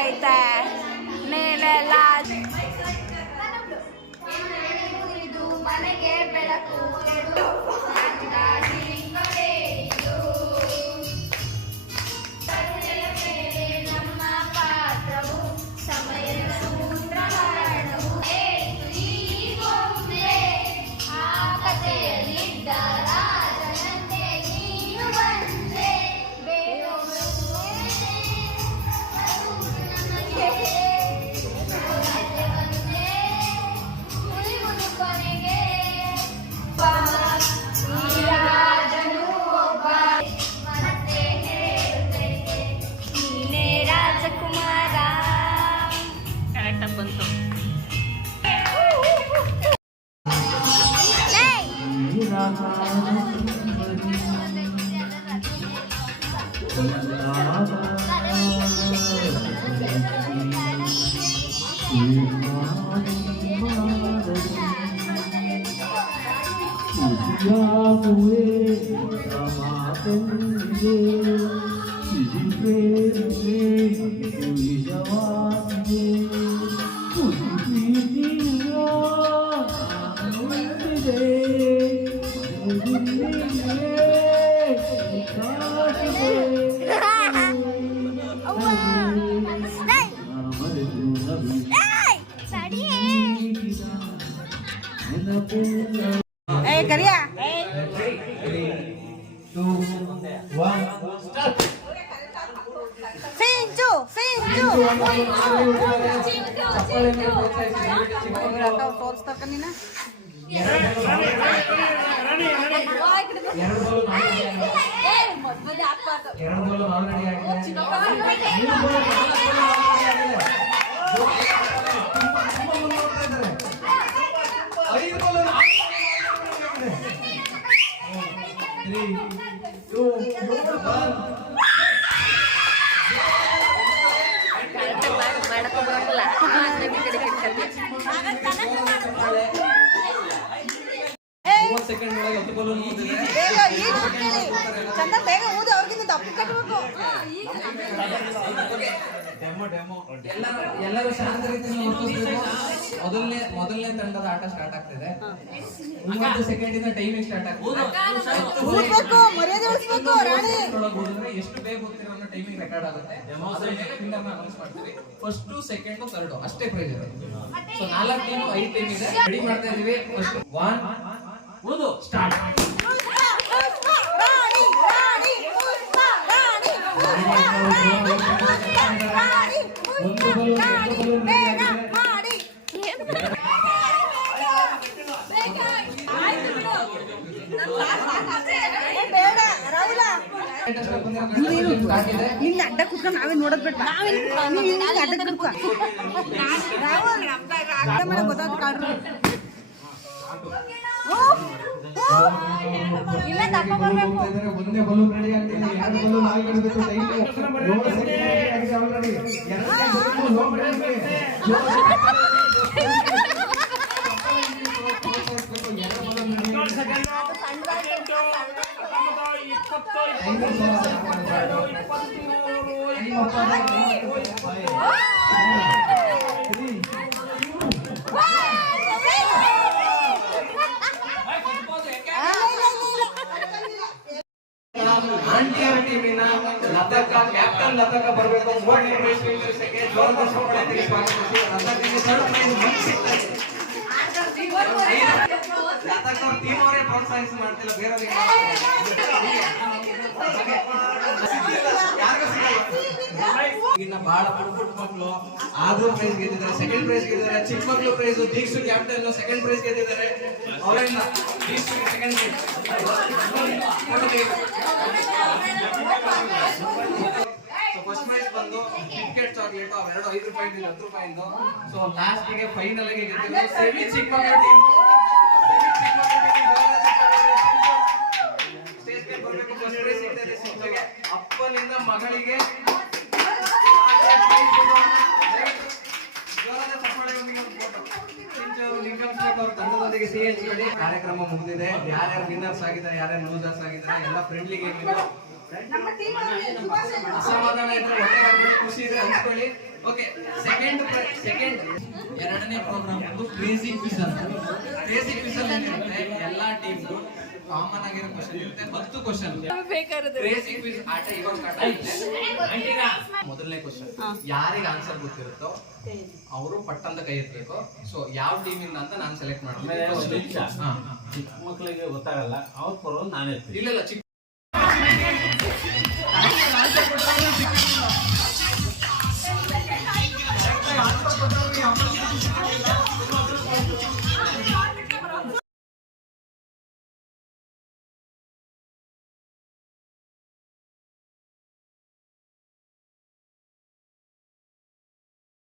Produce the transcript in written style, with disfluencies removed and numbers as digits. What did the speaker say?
ಐತೆ ನೀನೆಲ್ಲ ಮನೆಗೆ ಬೆಳಕು ನಮ್ಮ ಪಾತ್ರವು ಸಮಯದ ಸೂತ್ರಧಾರಣವು ಈ ಗೊಂಬೆ ಆ ಕಥೆಯಲ್ಲಿದ್ದ ರಾಜನಂತೆ ನೀನು ಬಂದೆ ಉಳಿಯುವುದು ಕೊನೆಗೆ ರಾಜನು ಒಬ್ಬ ಮತ್ತೆ ಹೇಳುತ್ತೈತೆ ನೀನೇ ರಾಜಕುಮಾರ. ಕರೆಕ್ಟಾಗಿ ಬಂತು. ಕರಿಯಾ ಸಿಂಚು ಸಿಂಚು ತೋರಿಸ್ತಾಕ ನೀನ ಚಂದ ಬೇಗ ಊದು ಅವ್ರಿಗಿಂತ ತಪ್ಪು ಕಟ್ಟಬೇಕು. ಎಲ್ಲರೂ ಶಾಂತ ರೀತಿಯಲ್ಲಿ ಮೊದಲನೇ ತಂಡದ ಆಟ ಸ್ಟಾರ್ಟ್ ಆಗ್ತಿದೆ. 30 ಸೆಕೆಂಡಿಂದ ಟೈಮಿಂಗ್ ಸ್ಟಾರ್ಟ್ ಆಗ್ತದೆ. ಎಷ್ಟು ಬೇಗ ಹೋಗ್ತೀರ ಅನ್ನೋ ಟೈಮಿಂಗ್ ರೆಕಾರ್ಡ್ ಆಗುತ್ತೆ. ಅನೌನ್ಸ್ ಮಾಡ್ತೀವಿ. ಫಸ್ಟ್ ಸೆಕೆಂಡ್ ಥರ್ಡ್ ಅಷ್ಟೇ ಪ್ರೈಸ್ ಇದೆ. ಸೊ 4 ಟೀಮ್ 5 ಟೀಮ್ ಇದೆ. ರೆಡಿ ಮಾಡ್ತಾ ಇದೀವಿ. First 1 start. ಇಲ್ಲಿ ಅಡ್ಡ ಕುತ್ಕೊಂಡು ನಾವೇ ನೋಡೋದ್ ಬೇಡ. ಅಡ್ಡ ಗೊತ್ತಾದ್ರು ಕಾಡ್ರು ಇಲ್ಲ ತಪ್ಪ ಬರ್ಬೇಕು. ಒಂದೇ ಬಲೂನ್ ರೆಡಿ ಆಗ್ತಿದೆ. 2 ಬಲೂನ್ ಆಗಿ ಇಡಬೇಕು. ಟೈಮ್ 7 ಸೆಕೆಂಡ್ ಆಗಿದೆ ಆಲ್ರೆಡಿ. 2 ಬಲೂನ್ ರೆಡಿ ಆಗಿದೆ. ಆಂಟಿಯರ ಟೀಮಿನ ಲತಕ ಕ್ಯಾಪ್ಟನ್ ಲತಕ ಬರಬೇಕು. 3 ನಿಮಿಷಕ್ಕೆ ಜೋರದ ಸೋಪಳೆ ಸ್ವಾಗತಿಸಿ. ಲತಕಗೆ ಥರ್ಡ್ ಪ್ರೈಸ್ ಮುಗಿಸಿದ್ದಾರೆ. ಲತಕ ಟೀಮ್ ಅವರೇ ಪ್ರೋತ್ಸಾಹಿಸಿ ಮಾಡ್ತಿಲ್ಲ, ಬೇರೆ ಇನ್ನ ಬಹಳ ಪುಟ್ಟ ಮಕ್ಕಳು ಆದ್ರೂ ಪ್ರೈಸ್ ಗೆದ್ದಿದ್ದಾರೆ. ಸೆಕೆಂಡ್ ಪ್ರೈಸ್ ಗೆದ್ದಿದ್ದಾರೆ. ಚಿಕ್ಕ ಮಕ್ಕಳು ಪ್ರೈಸ್ ದೀಕ್ಷು ಕ್ಯಾಪ್ಟನ್ ಸೆಕೆಂಡ್ ಪ್ರೈಸ್ ಗೆದ್ದಿದ್ದಾರೆ. ಅವರಿಂದ ದೀಕ್ಷು ಸೆಕೆಂಡ್ ಫಸ್ಟ್ ಪ್ರೈಸ್ ಬಂದು ಟಿಕೆಟ್ ಚಾಕ್ಲೇಟ್ ಅವೆರಡು 5 ರೂಪಾಯಿ 10 ರೂಪಾಯಿಂದು. ಸೊ ಲಾಸ್ಟ್ ಗೆ ಫೈನಲ್ ಗೆ ಗೆದ್ದಿದ್ದಾರೆ ಸೆಮಿ ಚಿಕ್ಕ ಮಕ್ಕಳು ಟೀಮ್. ಸ್ಟೇಜ್ ಗೆ ಬರಬೇಕು. ಫಸ್ಟ್ ಪ್ರೈಸ್ ಸಿಗ್ತದೆ ಅಪ್ಪನಿಂದ ಮಗಳಿಗೆ. ತಂಡದೊಂದಿಗೆ ಸಿಎಚ್ ಕಾರ್ಯಕ್ರಮ ಮುಗಿದಿದೆ. ಯಾರ್ಯಾರು ವಿನ್ನರ್ಸ್ ಆಗಿದ್ದಾರೆ, ಯಾರ್ಯಾರು ಲೂಸರ್ಸ್ ಆಗಿದ್ದಾರೆ ಎಲ್ಲ ಫ್ರೆಂಡ್ಲಿ ಗೇಮ್ ಇದೆ. ನಮ್ಮ ಟೀಮ್ ಅವರಿಗೆ ಶುಭಾಶಯಗಳು. ಅಸಮಾಧಾನ ಇದ್ರೆ ಹೊಟ್ಟೆ ಹಾಕ್ಬಿಟ್ಟು ಖುಷಿ ಇದ್ರೆ ಹಂಚ್ಕೊಳ್ಳಿ. ಓಕೆ, ಸೆಕೆಂಡ್ ಎರಡನೇ ಪ್ರೋಗ್ರಾಮ್ ಒಂದು ಕ್ರೇಜಿ ಕ್ವಿಜ್ ಅಂತ. ಕ್ರೇಜಿ ಕ್ವಿಜ್ ಅಲ್ಲಿ ಏನಿರುತ್ತೆ, ಎಲ್ಲಾ ಟೀಮ್ಗೂ ಕಾಮನ್ ಆಗಿರೋ ಕ್ವಶನ್ ಇರುತ್ತೆ, 10 ಕ್ವಶನ್. ಕ್ರೇಜಿ ಕ್ವಿಜ್ ಆಟ ಇವಾಗ ಸ್ಟಾರ್ಟ್ ಆಗುತ್ತೆ. ಮೊದಲನೇ ಕ್ವಶನ್, ಯಾರಿಗೆ ಆನ್ಸರ್ ಗೊತ್ತಿರುತ್ತೋ ಅವರು ಪಟ್ಟಂತ ಕೈ ಎತ್ತಬೇಕು. ಸೊ ಯಾವ ಟೀಮ್ ಇಂದ ಅಂತ ನಾನು ಸೆಲೆಕ್ಟ್ ಮಾಡ್ತೀನಿ. ಚಿಕ್ಕ ಮಕ್ಕಳಿಗೆ ಗೊತ್ತಾಗಲ್ಲ, ಅವ್ರ ಪರವಾಗಿ ನಾನೇ ಇಲ್ಲ ಚಿಕ್ಕ ಆನ್ಸರ್